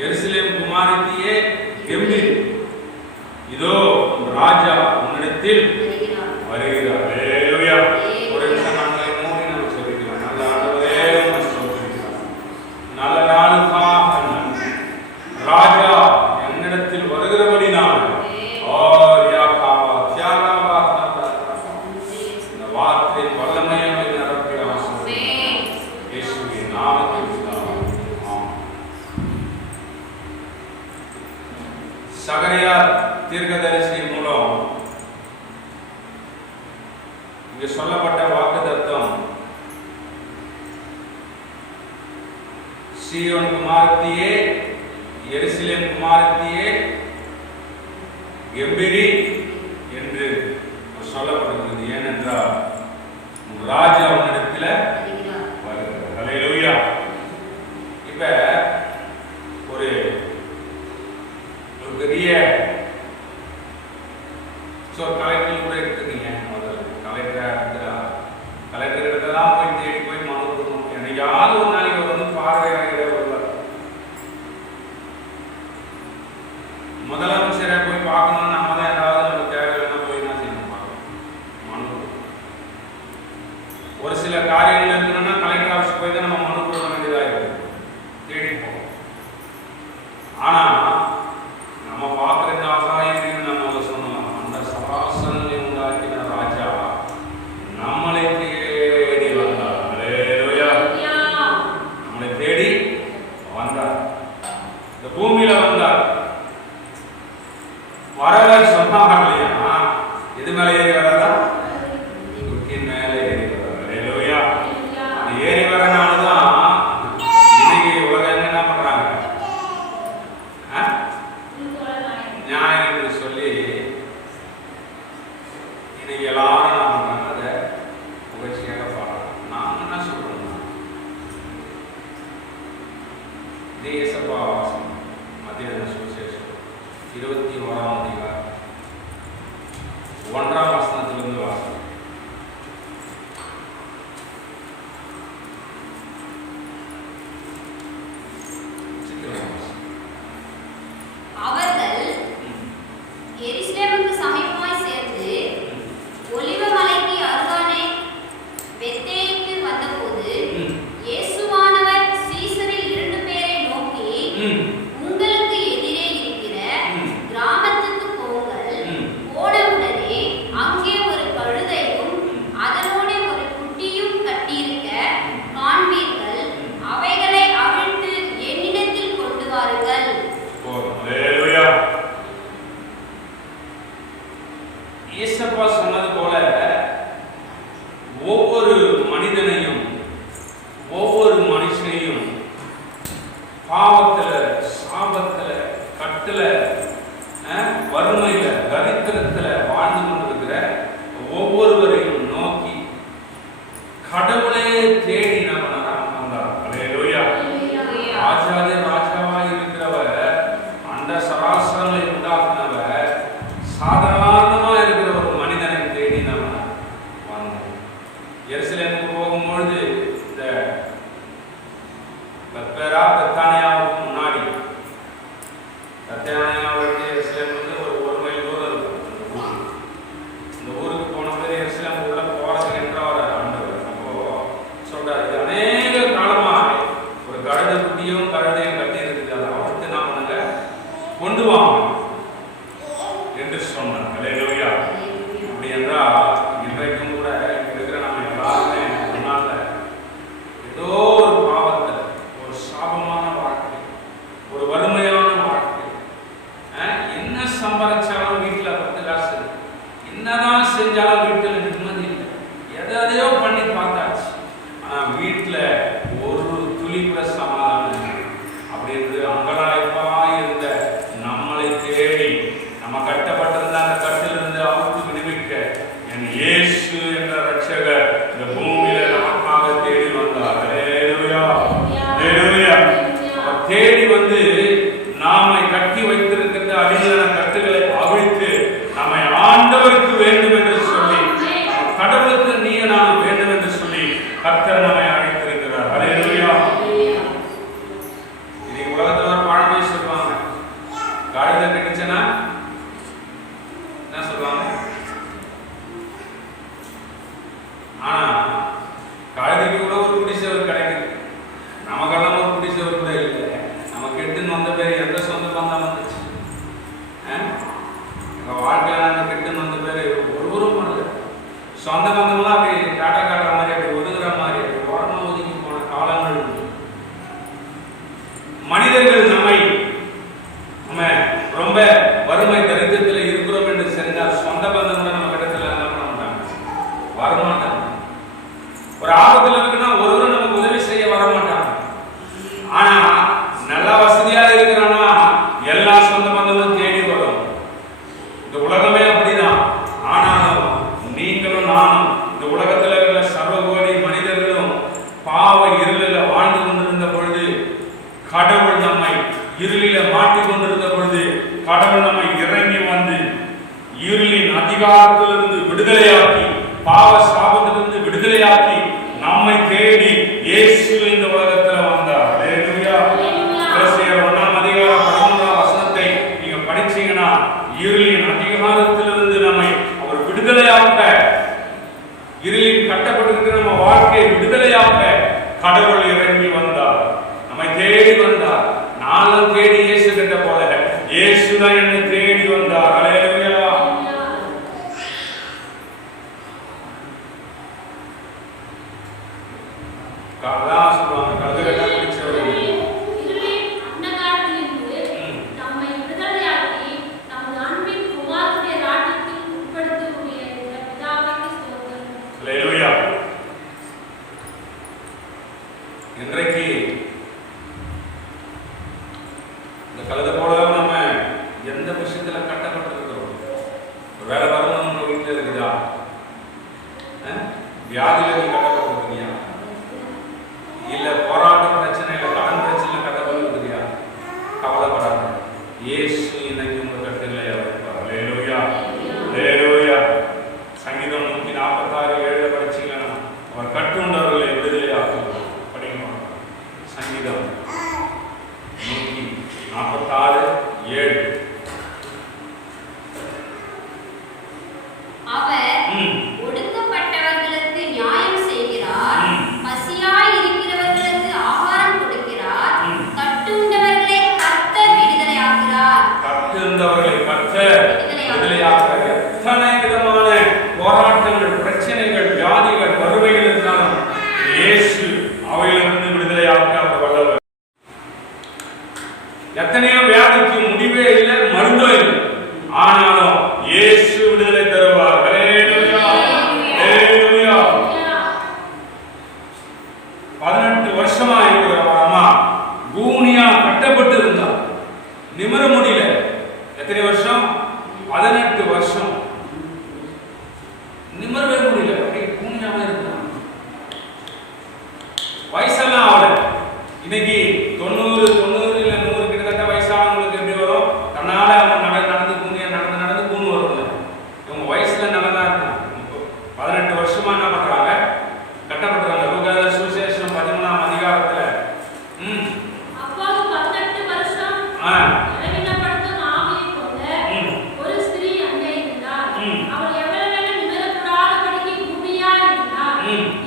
எருசலேம் குமாரத்தியே கெம்பீரி, இதோ ராஜா உன்னிடத்தில் வருகிறார். ஹல்லேலூயா. ஒரு நிமிஷம் நாங்கள் மூடி நம்ம சொல்லிக்கலாம். நல்ல ஆண்டவரே உம்மை ஸ்தோத்திரிக்கிறோம். நல்ல நாளுக்காக நன்றி. ராஜா என்னிடத்தில் வருகிறபடினால் இந்த வார்த்தையின் வல்லமையை நிரப்பி ஆசீர்வதியும். இயேசுவின் நாமத்தில் சகரியா தீர்க்கதரிசி மூலம் இங்கு சொல்லப்பட்ட வாக்குத்தத்தம் சீயோன் குமாரத்தியே, எருசலேம் குமாரத்தியே கெம்பீரி என்று சொல்லப்படுகிறது. ஏனென்றால் ராஜா உன்னிடத்தில் வருகிறார். ஹல்லேலூயா. இப்ப ஒரு பெரிய கலெக்டர் கூட எடுத்துக்கீங்க. முதல்ல கலெக்டர் இடத்தான் போய் தேடி போய் மனு கொடுக்கணும். என்னையாவது ஒரு நாளைக்கு வந்து பார்வையாகிற வருவார். முதலமைச்சரை போய் பார்க்கணும்னு நம்ம தான் ஏதாவது நம்ம தேவையில்லைன்னா போய் என்ன செய்யணும், பார்க்கணும், மனு கொடுக்கணும். ஒரு சில காரியங்கள் இருக்கணும்னா கலெக்டர் ஆஃபீஸ் போய் தான் நம்ம மனு கொடுக்க வேண்டியதாக இருக்குது, தேடி போவோம். ஆனா நம்ம பார்க்குற இந்த ஆகாயத்தையும் நம்ம சொல்லலாம். அந்த சராசரங்களை உண்டாக்கின ராஜா நம்மளை தேடி வந்தார். நம்மளை தேடி வந்தார், இந்த பூமியில வந்தார். வரவர் சொன்னாங்க இல்லையா, எது மேல ஏறி வராதா? துக்கின் மேல ஏறி வர்றாரு. அது ஏறி வரனாலதான் இன்னைக்கு உலகம் என்ன பண்றாங்க, ஞாயிறு சொல்லி இன்னைக்கு எல்லாரும் என்ன பண்றாங்க, அதை புகழ்ச்சியாக பாடுறாங்க. நான் என்ன சொல்றேன்னா, தேசப்பா வாசம் மத்திய சுவிசேஷம் 21ஆம் அதிகாரம் 1ஆம் வசனத்திலிருந்து வாசம். தேடி வந்து நாமை கட்டி வைத்திருக்கிற அடிமையான கட்டுகளை அவிழ்த்து நம்மை ஆண்டவருக்கு வேண்டும் என்று சொல்லி, கடவுளுக்கு நீ நான் வேண்டும் என்று சொல்லி கர்த்தர் நம்மை அழைத்திருக்கிறார். ஹல்லேலூயா. இன்னைக்கு உலகத்தில் ஒரு பழமொழி மனிதர்கள் நம்ம ரொம்ப வறுமை தரித்திரத்தில் இருக்கிறோம் என்று தெரிந்தால் சொந்த பந்தம் கூட நம்ம கிட்டத்தில் என்ன பண்ண மாட்டாங்க, வரமாட்டாங்க. ஒரு ஆபத்தில் இருக்குன்னா ஒருவரும் நமக்கு உதவி செய்ய வரமாட்டாங்க. ஆனா நல்ல வசதியா இருக்கிறான்னா எல்லா சொந்த பந்தமும் தேடி வரும். இந்த உலகமே அப்படிதான். ஆனாலும் நீங்களும் நானும் இந்த உலகத்தில் இருக்கிற சர்வகோடி மனிதர்களும் பாவ இருளில் வாழ்ந்து கொண்டிருந்த பொழுது கடவுள் நம்மை இருளில மாட்டிக்கொண்டிருந்த பொழுது கடவுள் நம்மை இறங்கி வந்து இருளின் அதிகாரத்திலிருந்து விடுதலையாக்கி, பாவ சாபத்திலிருந்து விடுதலையாக்கி நம்மை தேடி இயேசு இந்த உலகத்தில் வந்தார். அல்லேலூயா. எபேசியர் 1ஆம் அதிகாரம் 11ஆம் வசனத்தை நீங்க படிச்சீங்கன்னா இருளின் அதிகாரத்திலிருந்து நம்மை அவர் விடுதலையாக்க, இருளில் கட்டப்பட்டிருக்கிற நம்ம வாழ்க்கையை விடுதலையாக்க கடவுள் இறங்கி வந்தார், நம்மை தேடி வந்தார். நானும் தேடி இயேசு கிட்ட போல இயேசு தான் என்னை தேடி வந்தார். அல்லேலூயா. அதான் சொல்லுவாங்க, கழுதை கட்ட பிடிச்சவர்கள் இன்றைக்கு இந்த கழுதை போல நம்ம எந்த விஷயத்துல கட்டப்பட்டிருக்கிறோம்? வேலை வரணும் உங்க வீட்டில் இருக்குதா? வியாதியில நீ கட்டப்பட்டிருக்கிறியா? இல்ல போராட்ட பிரச்சனை, இல்ல கடன் பிரச்சனை கட்டப்பட்டிருக்கிறியா? கவலைப்படாத, இயேசு இன்னைக்கு உங்க கட்டுகளை வைப்பார். அல்லேலூயா. அல்லேலூயா. சங்கீதம் 146:7 படிச்சீங்கன்னா அவர் கட்டுண்டவர்களை விடுதலையாக்குவார். படிங்க சங்கீதம் 146:7. அவர் ஒடுக்கப்பட்டவர்களுக்கு நியாயம் செய்கிறார், பசியாய் இருக்கிறவர்களுக்கு ஆகாரம் கொடுக்கிறார், கட்டுண்டவர்களை கர்த்தர் விடுதலையாக்குகிறார். கட்டுண்டவர்களை கர்த்தர் விடுதலையாக்குகிறார். எத்தனை விதமான போராட்டங்கள், பிரச்சனைகள், வியாதிகள், வறுமைகள் இருந்தாலும் இயேசு அவையிலிருந்து விடுதலையாக்க அவர் வல்லவர். எத்தனையோ வியாதிக்கு முடிவே இல்லை, மருந்தோ இல்லை, ஆனாலும் இயேசு விடுதலை தருவார். அல்லேலூயா. அல்லேலூயா. 18 வருஷமா இருக்கிற அம்மா கூனியா கட்டப்பட்டு இருந்தார், நிமிர முடியல. எத்தனை வருஷம்? 18 வருஷம் நிமிரவே முடியல, அப்படியே கூனியாவே இருந்தார். வயசெல்லாம் ஆகல. இன்னைக்கு 90 இல்ல 100 கிட்டத்தட்ட வயசானவங்களுக்கு எப்படி வரும்? தன்னால அவங்க நடந்து கூணு வரும். இவங்க வயசுல நல்லதா இருக்கும். 18 வருஷமா என்ன பண்றாங்க? கட்டப்படுறாங்க. லூக்கா சுவிசேஷம் 13ஆம் அதிகாரத்துல அப்போது 18 வருஷம் இளவினப்படுத்தும் ஆவியை கொண்ட ஒரு ஸ்திரீ அங்கே இருந்தாள். அவள் எவ்வளவு நிமிரக்கூடாதபடிக்கு கூனியாய் இருந்தாள்.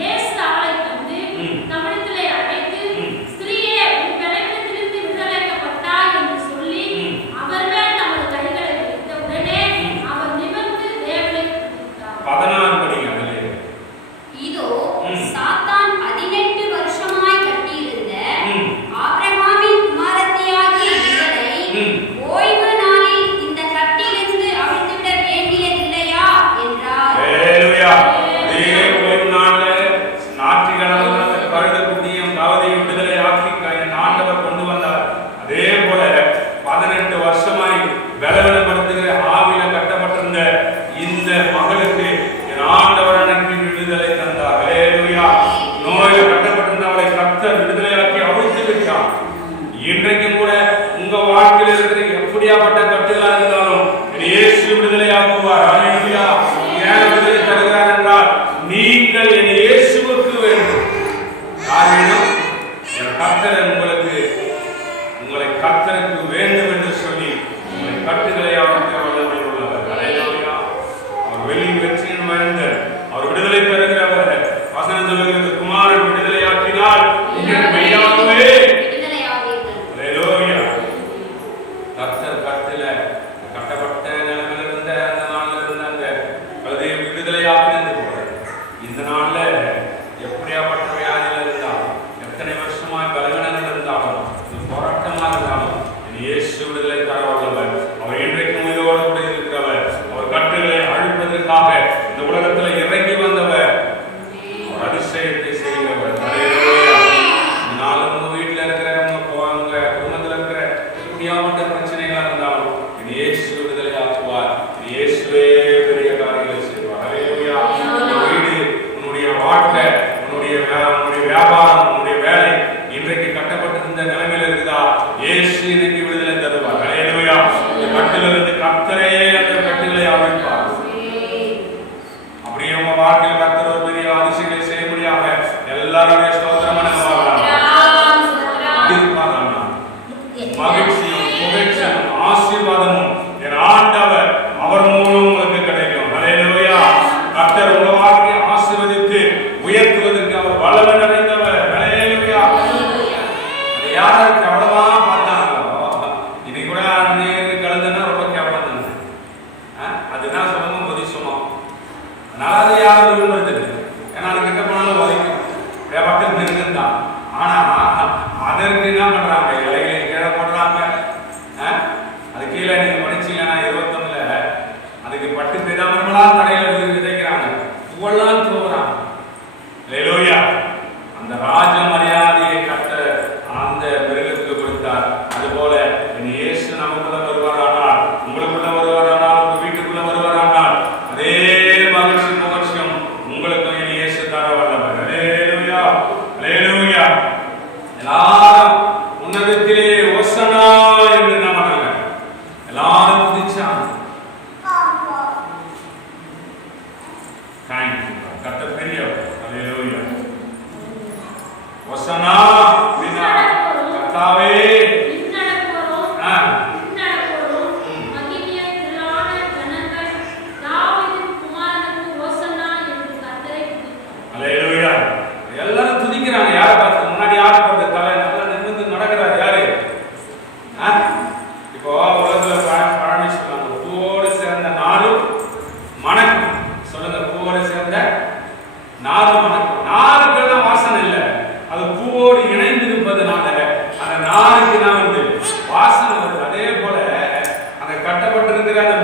இயேசு அவளை கண்டு தம்மிடத்திலே அழைத்து, ஸ்திரீயே, உன் பலவீனத்திலிருந்து விடுதலையாக்கப்பட்டாய் என்று சொல்லி அவர் மேல் தமது கைகளை வைத்த உடனே அவள் நிமிர்ந்து தேவனை துதித்தாள். 16 படிங்க. இதோ சாத்தான் 18 வருஷமாய் கட்டியிருந்த ஆபிரகாமின் குமாரத்தியாகிய இவளை ஓய்வு நாளில் இந்த கட்டிலிருந்து அவிழ்த்துவிட வேண்டியதில்லையா என்றார். அல்லேலூயா. அதே ஓய்வு நாள்ல ஞாயிற்றுக்கிழமை கழுதைக்குட்டியும் தாவீதையும் விடுதலையாக்கி ஆண்டவர் கொண்டு வந்தார். அதே போல 18 வருஷமாய் பலவீனப்படுத்துகிற ஆவியில கட்டப்பட்டிருந்த இந்த மகளுக்கு என் ஆண்டவர் அன்னைக்கு விடுதலை தந்தார். அல்லேலூயா. நோயில கட்டப்பட்டிருந்த அவளை கர்த்தர் விடுதலையாக்கி அவிழ்த்து விட்டார். இன்றைக்கும் கூட உங்க வாழ்க்கையில் இருக்கிற எப்படியாப்பட்ட கட்டுகளா இருந்தாலும் இயேசு விடுதலையாக்குவார். அல்லேலூயா. ஏன் விடுதலை தருகிறார் என்றால் நீங்கள் என் இயேசுவுக்கு வேண்டும். யார் வேணும்? என் கர்த்தர் உங்களை கர்த்தருக்கு வேண்டும் என்று சொல்லி உங்களை கட்டுகளை அவிழ்க்க வல்லமை உள்ளவர். அல்லேலூயா. அவர் வெற்றியின் மனிதர், அவர் விடுதலை தருகிறவர். வசனம் சொல்லுகிறது, குமாரன் விடுதலையாக்கினால் நீங்கள் மெய்யாகவே விடுதலையாவீர்கள். அல்லேலூயா. கர்த்தர் கர்த்தல கட்டப்பட்ட நிலைமையில் இருந்த அந்த நாள்ல இருந்த அந்த கழுதையை விடுதலையாக்கினது போல இந்த நாள்ல எப்படியாப்பட்ட வியாதியில் இருந்தாலும், எத்தனை வருஷமாய் பலவீனங்கள் இருந்தாலும், இந்த போராட்டம் நிலைமையில இருக்குதா, இயேசு இன்னைக்கு விடுதலை தருவார். ஹல்லேலூயா. இந்த கட்டிலிருந்து கர்த்தரே அந்த கட்டிலை அவிழ்ப்பார். அப்படியே உங்க வாழ்க்கையில் கர்த்தர் ஒரு பெரிய அதிசயங்களை செய்ய முடியாம எல்லாருடைய ஸ்தோத்திரம் மகிழ்ச்சியும் புகழ்ச்சியும் ஆசீர்வாதமும் என் ஆண்டவர் அவர் மூலம் உங்களுக்கு கிடைக்கும். ஹல்லேலூயா. கர்த்தர் உங்க வாழ்க்கையை ஆசீர்வதித்து உயர்த்துவதற்கு அவர் வல்லமை நிறைந்தவர். ஹல்லேலூயா. யாருக்கு அவ்வளவா பார்த்தாங்களோ இன்னைக்கு கூட அன்னைக்கு கலந்துன்னா ரொம்ப கேவலம் தானே. அதுதான் சொல்லணும் பொதிசுமம். அதனால அதை யாரும் விரும்புறது. ஏன்னா அது கிட்ட போனாலும் உதைக்கும் பக்கத்து இருக்குதான். ஆனா அதற்கு என்ன பண்றாங்க, இலைகளை கீழே போடுறாங்க. அது கீழே நீங்க படிச்சீங்கன்னா 21ல அதுக்கு பட்டு பிதாமரமெல்லாம் தடையில விதைக்கிறாங்க, புகழெல்லாம் தூவுறாங்க. ஹல்லேலூயா. அந்த ராஜ மரியாதையை கர்த்தர் அந்த மிருகத்துக்கு கொடுத்தார். அதுபோல இயேசு நமக்குள்ள வருவாரானால், உங்களுக்குள்ள வருவாரானால், உங்க வீட்டுக்குள்ள வருவாரானால் அதே மகிழ்ச்சி புகழ்ச்சியும் உங்களுக்கு இயேசு தர வல்லவர். ஹல்லேலூயா. ஹல்லேலூயா. எல்லாரும் உன்னதத்திலே ஓசனா என்று நாமங்க எல்லாரும் துதிச்சாங்க. கர்த்தர் பெரியவர். ஹல்லேலூயா. ஓசனா அப்படின்னா கர்த்தாவே எல்லாரும் துதிக்கிறாங்க. யாரை பார்த்து? முன்னாடி யாரை பார்த்து? தலை நல்லா நிமிர்ந்து நடக்கிறார். யாரு? இப்போ உலகத்துல பழனி சொல்லுவாங்க, பூவோடு சேர்ந்த நாளும் மணக்கும். சொல்லுங்க, பூவோடு சேர்ந்த நாளும் மணக்கும். நாளுக்கெல்லாம் வாசனை இல்லை, அது பூவோடு இணைந்து இருப்பதுனால அந்த நாளுக்கு தான் வந்து வாசனை வருது. அதே போல அந்த கட்டப்பட்டிருக்கிற அந்த